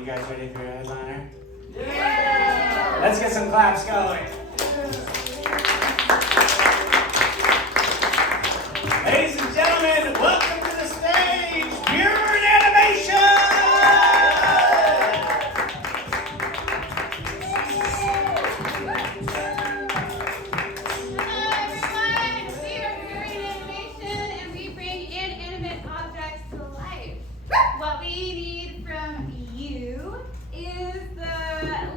You guys ready for your headliner? Yeah! Let's get some claps going. Ladies and gentlemen, welcome to the stage, Pure Inanimation! Hello everyone, we are Pure Inanimation and we bring inanimate objects to life. What we need from you is the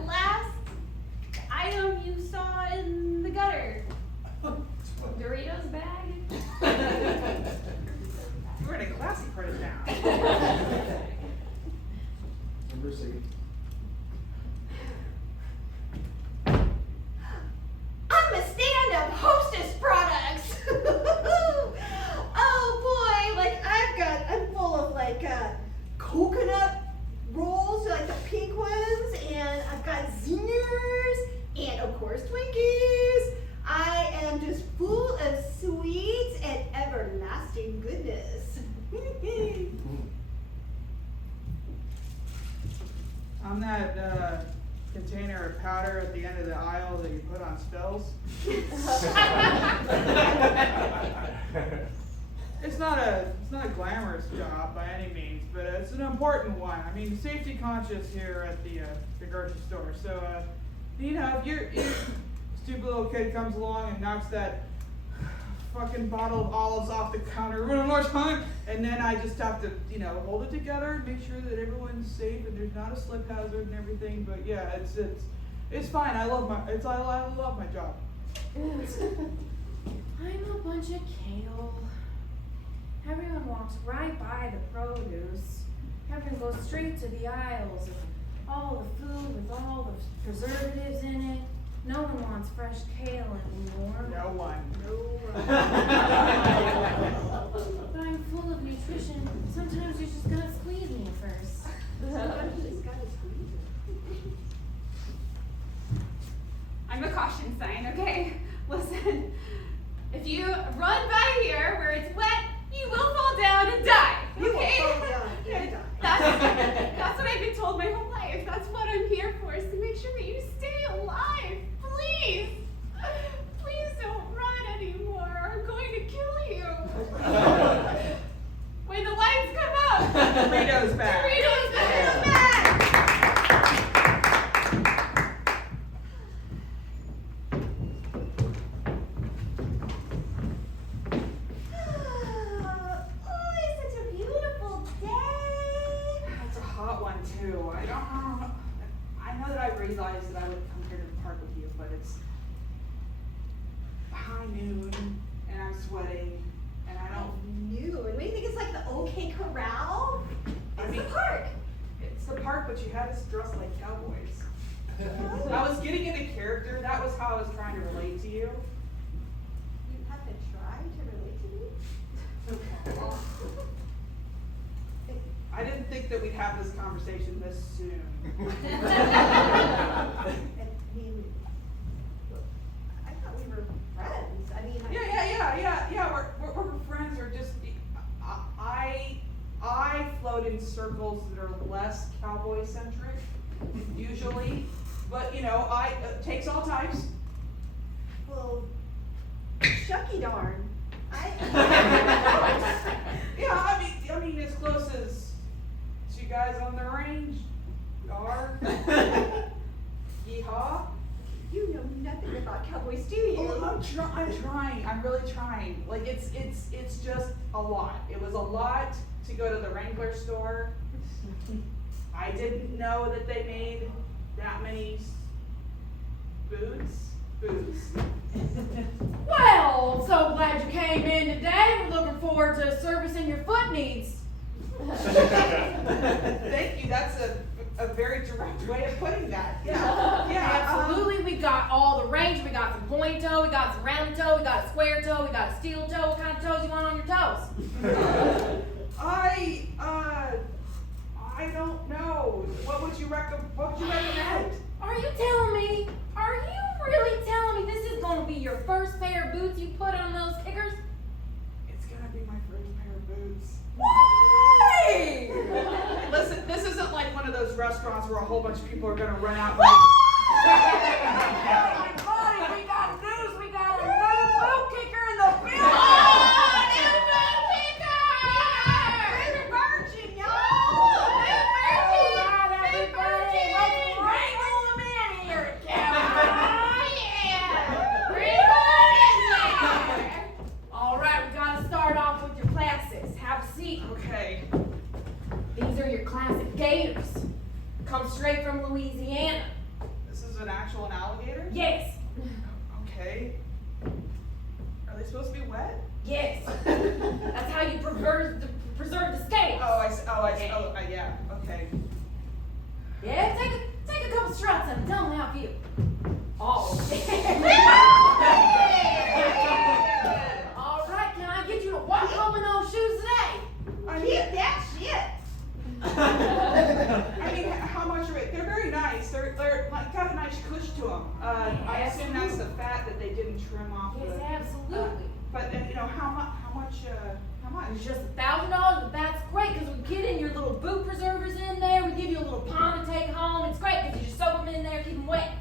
last item you saw in the gutter. Doritos bag. We're in a classy part of town. Number C. I'm a stand-up hostess products. Oh boy, like I'm full of like coconut rolls, like the pink ones, and I've got zingers, and of course Twinkies. I am just full of sweets and everlasting goodness. I'm that container of powder at the end of the aisle that you put on spells. It's not a glamorous job by any means, but it's an important one. I mean, safety conscious here at the grocery store. So, you know, if your stupid little kid comes along and knocks that fucking bottle of olives off the counter one more time, and then I just have to, you know, hold it together, make sure that everyone's safe and there's not a slip hazard and everything. But yeah, it's fine. I love my job. I'm a bunch of kale. Everyone walks right by the produce. Everyone goes straight to the aisles and all the food with all the preservatives in it. No one wants fresh kale anymore. No one. But I'm full of nutrition. Sometimes you just gotta squeeze me first. I'm a caution sign, okay? Listen, if you run by here where it's wet, you will fall down and die, okay? You will fall down and die. That's what I've been told my whole life. That's what I'm here for, is to make sure that you stay alive. Please, please don't run anymore. I'm going to kill you. When the lights come up. Doritos bag. Doritos bag. Oh, it's such a beautiful day. That's a hot one too. I know that I realized that I would come here to the park with you, but it's high noon and I'm sweating and I don't. New. And what do you think? It's like the OK Corral? It's the park. It's the park, but you had us dressed like cowboys. I was getting into character. That was how I was trying to relate to you. You have to try to relate to me. I didn't think that we'd have this conversation this soon. I mean, I thought we were friends. I mean, Yeah. We're friends. We're just. I float in circles that are less cowboy centric, usually, but you know, takes all types. well, shucky darn. Yeah, I mean, as close as you guys on the range are. Yeehaw. You know nothing about cowboys, do you? Oh, I'm trying. I'm really trying. Like it's just a lot. It was a lot to go to the Wrangler store. I didn't know that they made that many boots. Well, so glad you came in today. We're looking forward to servicing your foot needs. Thank you. That's a very direct way of putting that. Yeah. Absolutely. We got all the range. We got some pointy toe, we got some rounded toe, we got a square toe, we got a steel toe. What kind of toes you want on your toes? I don't know. What would you recommend? Are you telling me? Are you really telling me this is going to be your first pair of boots you put on those kickers? It's gonna be my first pair of boots. Why? Listen, this isn't like one of those those restaurants where a whole bunch of people are gonna run out. Everybody, we got news. We got a new boot kicker in the building. All right, we gotta start off with your classics. Have a seat. Okay. These are your classic gators. Come straight from Louisiana. This is an alligator? Yes, Okay. Are they supposed to be wet? yes. That's how you preserve the scales. Yeah, okay. Yeah, take a couple struts and tell them how you feel. Oh. All right, can I get you to walk home in those shoes today? Keep that shit. I mean, how much are it? They're very nice. They're like got a nice cush to them. I assume that's the fat that they didn't trim off. Yes, the, absolutely. But you know how much? It's just $1,000, but that's great because we get in your little boot preservers in there. We give you a little pond to take home. It's great because you just soak them in there, keep them wet.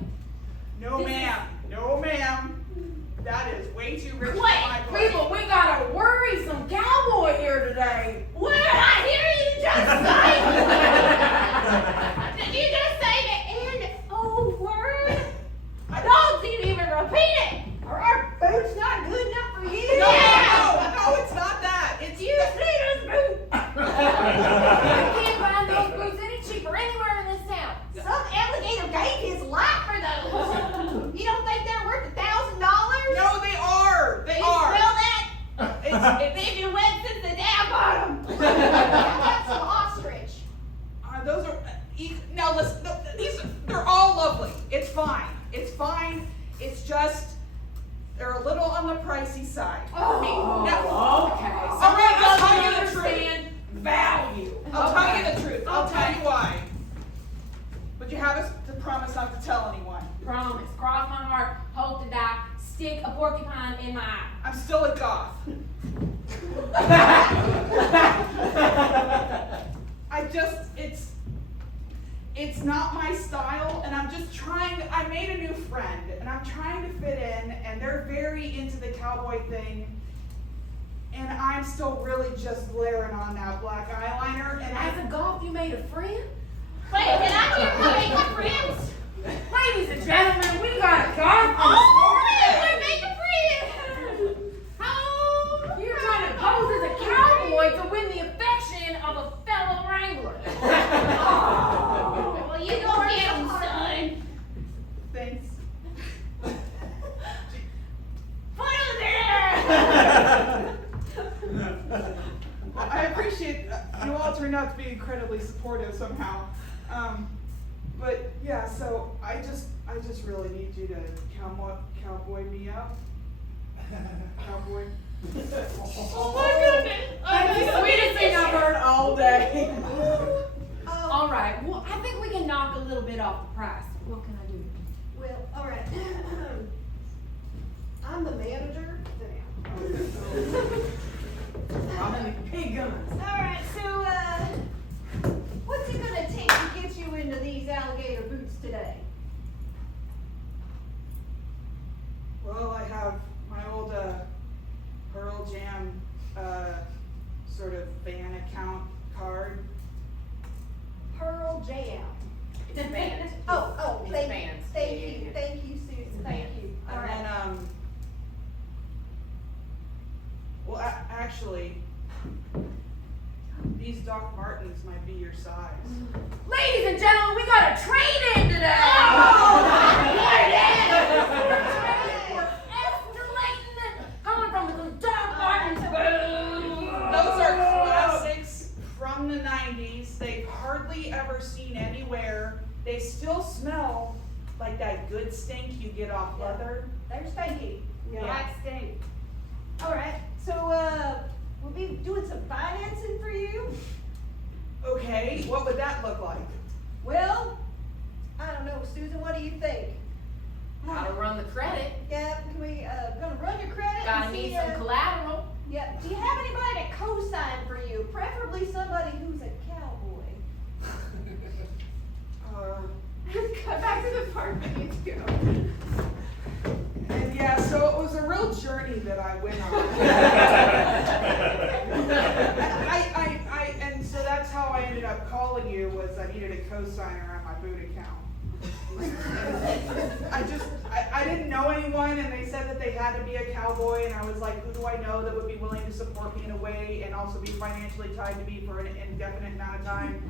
No, ma'am. No, ma'am. That is way too rich for my Wait, blood. people, we got a worrisome cowboy here today. What did I hear you just say? Did you just say the N-O word? My dogs didn't even repeat it. Are our boots not good enough for you? No, it's not that. It's You see this boot? You can't find those boots any cheaper anywhere in this town. Some alligator gave his life for those. You don't think they're worth $1,000? No, they are. They You are. smell that? It's They've been wet since the day I bought them. How about some ostrich? those are now listen. They're all lovely. It's fine. It's fine. It's just they're a little on the pricey side for me. Now, Okay. all right, I'll tell you the truth. understand value. I'll tell you the truth. I'll Okay. tell you why. But you have to promise not to tell anyone. Promise. Cross my heart. Hope to die. Stick a porcupine in my eye. I'm still a goth. it's not my style, and I'm just trying. I made a new friend, and I'm trying to fit in, and they're very into the cowboy thing, and I'm still really just layering on that black eyeliner. And As a golf, you made a friend? Wait, can I hear you make friends? Ladies and gentlemen, we got a golf. Oh, we're making friends. Oh, You're trying to pose as a cowboy to win the affection of a fellow wrangler. well, you go get him, son. thanks. Put him there. Well, I appreciate you all turned out to be incredibly supportive somehow. But yeah, so I just really need you to cowboy me up. Cowboy. Oh my goodness. That's the sweetest thing I've heard all day. Oh, All right, well, I think we can knock a little bit off the price. What can I do? well, all right. I'm the manager. I'm in the big guns. All right, so what's it gonna take to get you into these alligator boots today? Well, I have my old Pearl Jam sort of fan account card. Pearl Jam. It's a band. Oh, It's thank bands. you, Yeah, yeah. thank you, Susan, It's thank bands. you. All And right. then well, actually, these Doc Martens might be your size. Ladies and gentlemen, we got a trade-in today. Coming from the Doc Martens booth. Those are classics from the 90s. They've hardly ever seen anywhere. They still smell like that good stink you get off leather. They're stinky. Yeah. Black stink. All right, so we'll be doing some financing for you. Okay, what would that look like? Well, I don't know, Susan, what do you think? Gotta run the credit. Yeah, can we gonna run your credit? Gotta and need see, some collateral. Yeah, do you have anybody to co-sign for you? Preferably somebody who's a cowboy. back to the park with you too. And yeah, so it was a real journey that I went on. And so that's how I ended up calling you, was I needed a cosigner on my boot account. I didn't know anyone, and they said that they had to be a cowboy, and I was like, who do I know that would be willing to support me in a way and also be financially tied to me for an indefinite amount of time?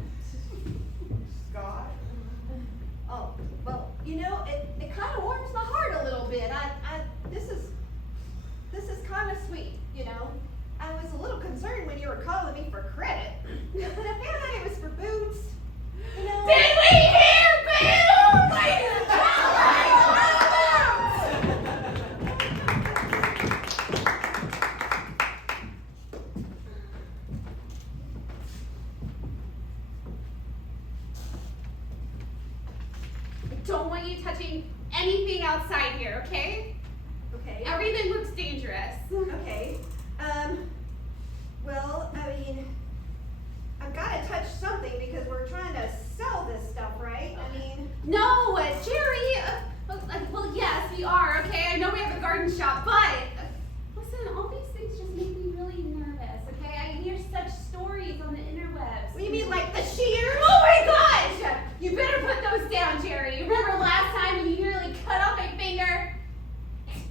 Scott? Oh, well, you know, it kind of warms my heart a little bit. This is kind of sweet, you know. I was a little concerned when you were calling me for credit, but I found out it was for boots. You know. Did we hear boots? Ladies and I don't want you touching anything outside here, okay? Okay. Everything looks dangerous. Okay. Well, I mean, I've got to touch something because we're trying to sell this stuff, right? I mean. No, Jerry. Well, yes, we are, okay? I know we have a garden shop, but listen, all these things just make me really nervous, okay? I hear such stories on the interwebs. What do you mean, like the shears? Oh my gosh! You better put those down, Jerry. You remember last time when you nearly cut off my finger?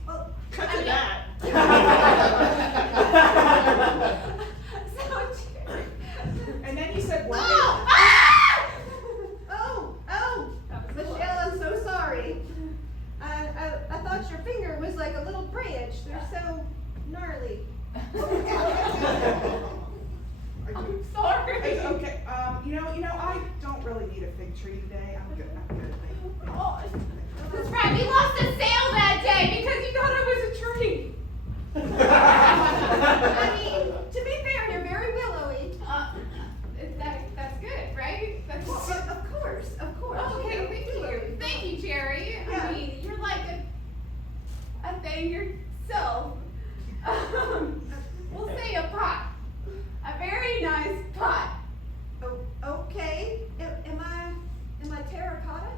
Well, Cut to that. So, Jerry. And then you said, what? Oh! Ah! Oh! That was Michelle, I'm so sorry. I thought your finger was like a little branch. They're so gnarly. I'm sorry. It's okay. You know, I don't really need a fig tree today. I'm good. Oh, that's right. We lost a sale that day because you thought I was a tree. I mean, to be fair, you're very willowy. That's good, right? That's Well, of course. Oh, okay, thank you. Thank you, Jerry. Yeah. I mean, you're like a thing yourself. We'll say a pot. A very nice pot. Oh, okay. Am I terracotta?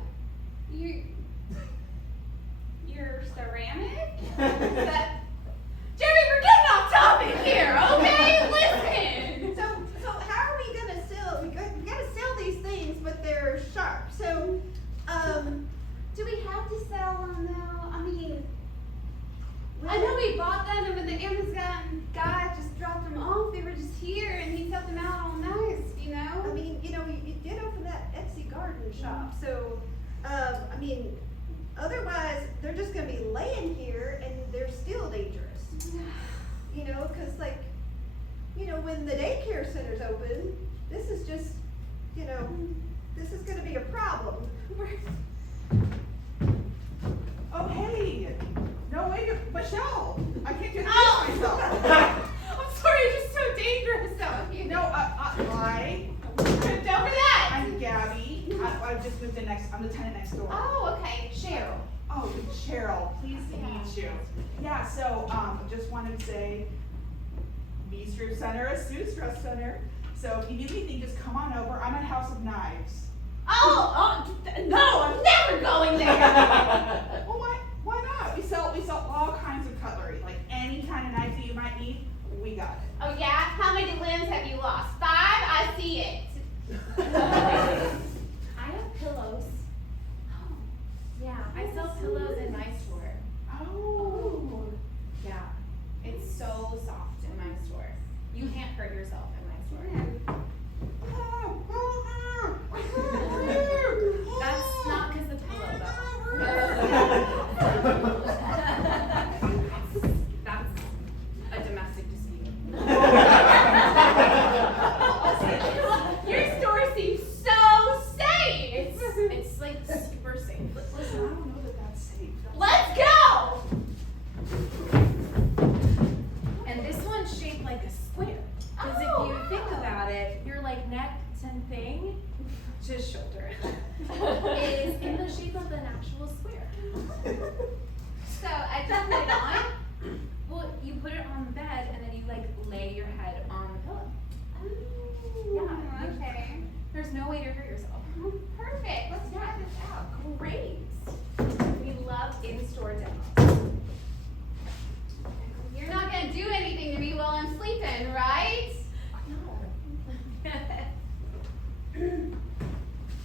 You're ceramic? Is that... Jerry, we're getting off topic here, okay? Listen! So how are we gonna sell? We gotta sell these things, but they're sharp. So, Do we have to sell them though? I mean, I know we bought them and when the Amazon guy just dropped them off, they were just here and he set them out all nice, you know? I mean, you did open that Etsy garden shop. So, I mean, otherwise they're just gonna be laying here and they're still dangerous. You know, because when the daycare center's open, this is just, this is gonna be a problem. Oh, hey. No way, Michelle. I can't do Oh! myself. I'm sorry, you're just so dangerous out here. No, hi. Tripped over that. I'm Gabby. I just moved in next. I'm the tenant next door. Oh, okay. Cheryl. Oh, Cheryl. Pleased to meet you. Yeah. So, just wanted to say, B Strip Center is Sue Stress Center. So if you need anything, just come on over. I'm at House of Knives. Oh, no, I'm never going there. Well, why not? We sell all kinds of cutlery, like any kind of knife that you might need. We got it. Oh yeah? How many limbs have you lost? 5? I see it. I have pillows. Oh, Yeah, I sell pillows in my store. Oh. Yeah, it's so soft in my store. You can't hurt yourself in my store. That's not because of pillow though. That's a domestic dispute. Your store seems so safe. It's like super safe. Listen, I don't know that that's safe. Let's go. And this one's shaped like a square. Because if you think about it, your like neck and thing, just shoulder, is in the shape of an actual square. So I just put it on. Well, you put it on the bed and then you like lay your head on the pillow. Oh, Yeah. okay. There's no way to hurt yourself. Perfect. Let's try this out. Great. We love in-store demos. You're not gonna do anything to me while I'm sleeping, right? No.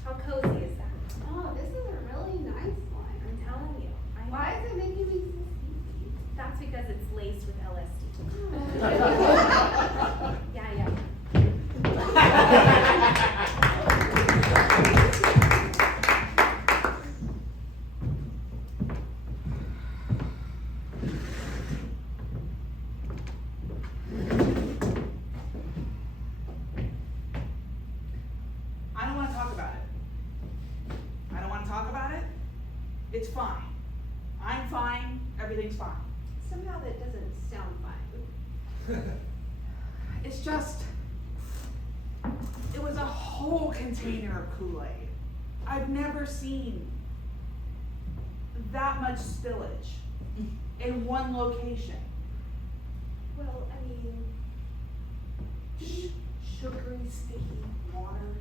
How cozy is that? Oh, this is a really nice one. I'm telling you. Why is it making me so sleepy? That's because it's laced with LSD. Oh. Yeah. I don't want to talk about it. I don't want to talk about it. It's fine. I'm fine. Everything's fine. Somehow that doesn't sound fine. It's just, it was a whole container of Kool-Aid. I've never seen that much spillage in one location. Well, I mean, Sugary, sticky water.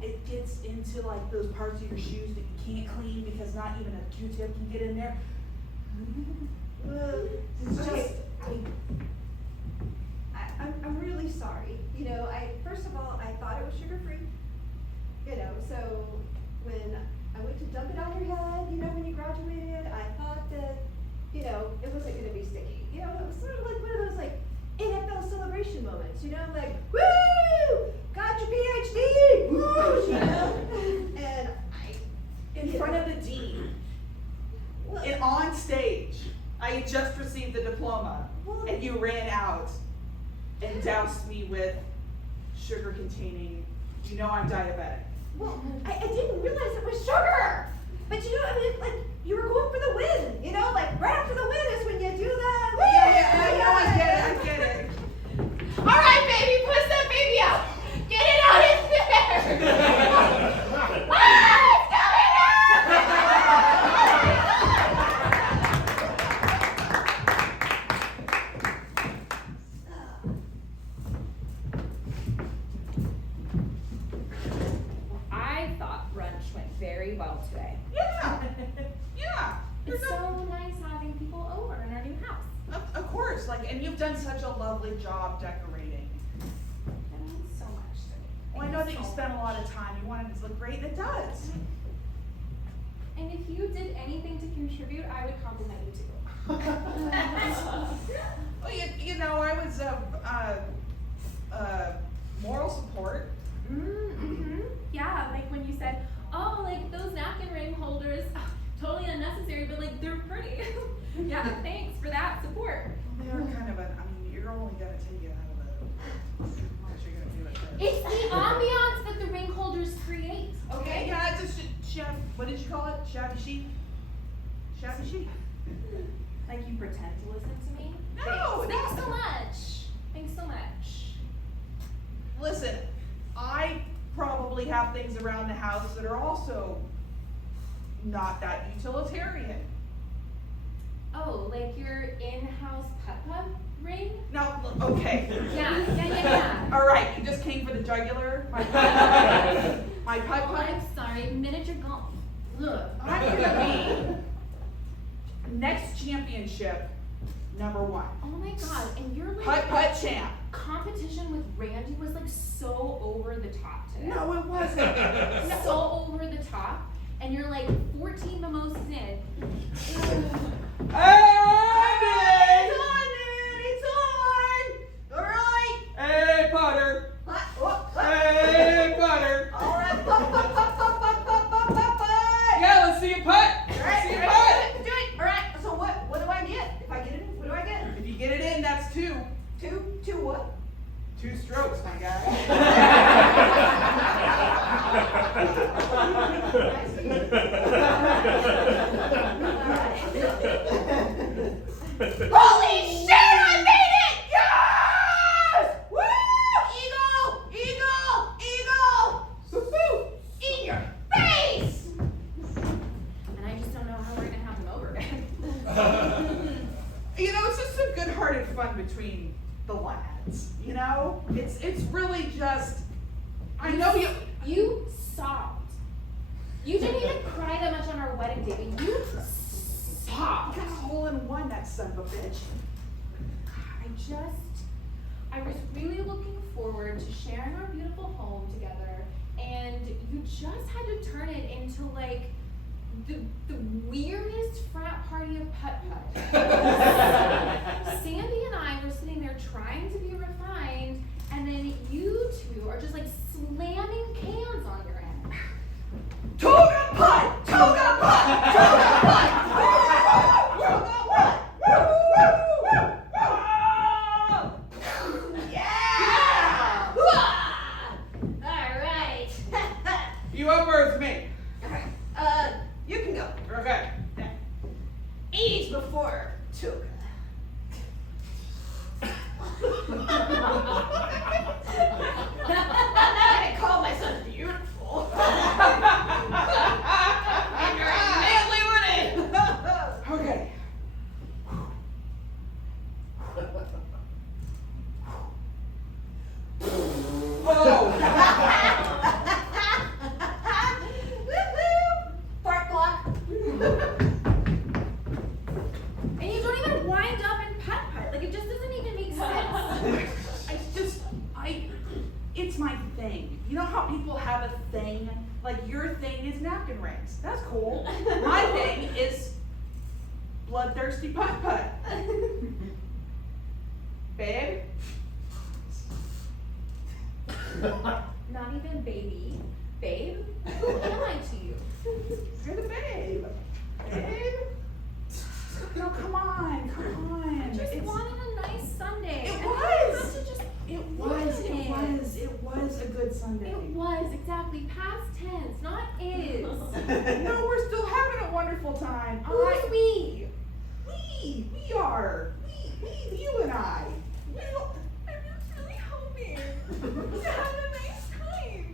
It gets into like those parts of your shoes that you can't clean because not even a Q-tip can get in there. It's okay. just, I'm really sorry. You know, first of all, I thought it was sugar-free. You know, so when I went to dump it on your head, you know, when you graduated, I thought that, you know, it wasn't gonna be sticky. You know, it was sort of like one of those like NFL celebration moments, you know, like, woo! Got your PhD! Woo! You know? And in front of the dean, well, and on stage, I had just received the diploma, well, and you ran out and doused me with sugar-containing, you know I'm diabetic. well, I didn't realize it was sugar! But you know, I mean, like, you were going for the win, you know? Like, right after the win is when you do that. I get it. All right, baby, push that baby out. Get it out in there. Ah, it's I thought brunch went very well today. Yeah. It's so nice having people over in our new house. Of course, and you've done such a lovely job decorating. That means so much to me. Well, I know that you spent a lot of time. You wanted it to look great, and it does. And if you did anything to contribute, I would compliment you too. Well, you know, I was moral support. Mm-hmm. Yeah, like when you said, oh, like those napkin ring holders, totally unnecessary, but like they're pretty. Yeah, thanks for that support. They are kind of you're only gonna take it out of the. Unless you're gonna do it first. It's the ambiance that the ring holders create. Okay, yeah, it's a what did you call it? Shabby chic? Shabby chic? Like you pretend to listen to me? No, Thanks so much. Thanks so much. Listen, I probably have things around the house that are also not that utilitarian. Oh, like your in-house putt-putt ring? No, okay. Yeah. All right, you just came for the jugular. My putt-putt. My Oh, putt-putt. I'm sorry, miniature golf. Look, I'm gonna be next championship #1. Oh my god, and you're like Putt-putt champ. competition with Randy was like so over the top today. No, it wasn't. So over the top, and you're like 14 mimosas in. Hey, It's Randy! on, man! It's on! All right! Hey, Potter! What? Hey, Potter! All right, putt. Yeah, let's see you putt. All Let's right, see you all putt. right, do it. All right, so what do I get? If I get it, what do I get? If you get it in, that's 2. Two what? 2 strokes, my guy. Holy shit, I made it! Yes! Woo! Eagle! Woo-hoo. In your face! And I just don't know how we're gonna have them over again. You know, it's just some good-hearted fun between the lads. You know, it's really just. You wedding day, but you suck. Got a hole in one, that son of a bitch. I was really looking forward to sharing our beautiful home together, and you just had to turn it into like the weirdest frat party of putt-putt. Sandy and I were sitting there trying to be refined, and then you two are just like slamming cans on your end. Toga putt! Toga putt! Toga putt! Toga putt! Yeah! All right. You up or it's me? You can go. Okay. Age before Toga. I call my son beautiful. And you're manly winning. Okay. Whoa! Woo-hoo! Fart block. And you don't even wind up in putt-putt. Like, it just doesn't even make sense. It's my thing. You know how people have a thing? Like your thing is napkin rings. That's cool. My thing is bloodthirsty putt-putt. Babe? Not even baby. Babe? Who am I to you? You're the babe. Babe? No, come on. I just wanted a nice Sunday. It and was. I had to just It was a good Sunday. It was, exactly. Past tense, not is. No, we're still having a wonderful time. Who's we? We are. You and I. I'm just really hoping to have a nice time.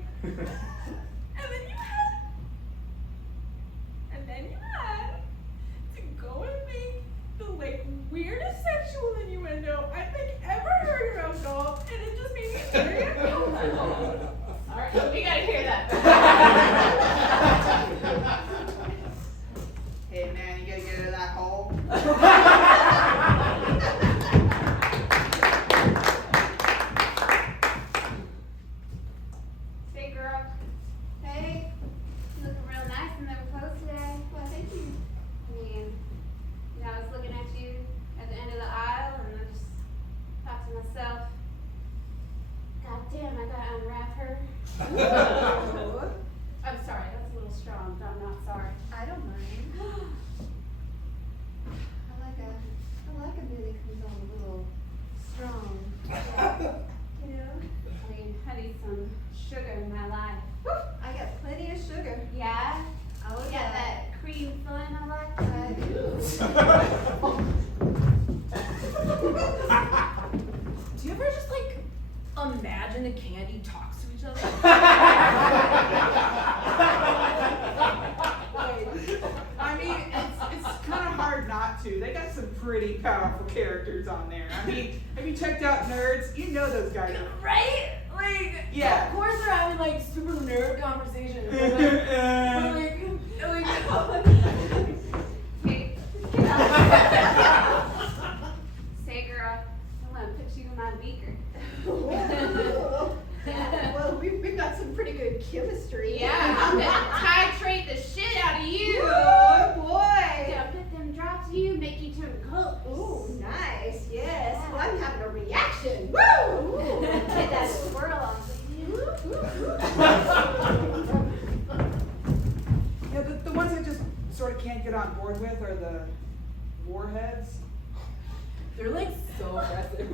And then you had to go and make the like weirdest sexual innuendo I think ever heard around golf, and it just made me very uncomfortable. All right, we gotta hear that. Hey man, you gotta get out of that hole. Hey, girl. Hey, you looking real nice in them clothes today. Well, thank you. I mean, I was looking at you at the end of the aisle, and I just thought to myself, God damn, I gotta unwrap her. I'm sorry, that's a little strong, but I'm not sorry. I don't mind. I like a man that comes on a little strong. You know? I mean, I need some sugar in my life. I got plenty of sugar. Yeah? Oh, You got that cream filling I like? I do. Do you ever just like imagine the candy talks to each other? I mean, it's kind of hard not to. They got some pretty powerful characters on there. I mean, have you checked out Nerds? You know those guys are. Right? Like, Yeah. of course they're having like super nerd conversations. But like, Hey. Say, girl, I'm gonna put you in my beaker. Well, we've got some pretty good chemistry. Yeah, I'm gonna titrate the shit out of you. Oh boy. Gonna put them drops in you, make you turn cold. Ooh, nice. Yes. Well, I'm having a reaction. Woo! Get that swirl on. Yeah, the ones I just sort of can't get on board with are the warheads. they're like so aggressive.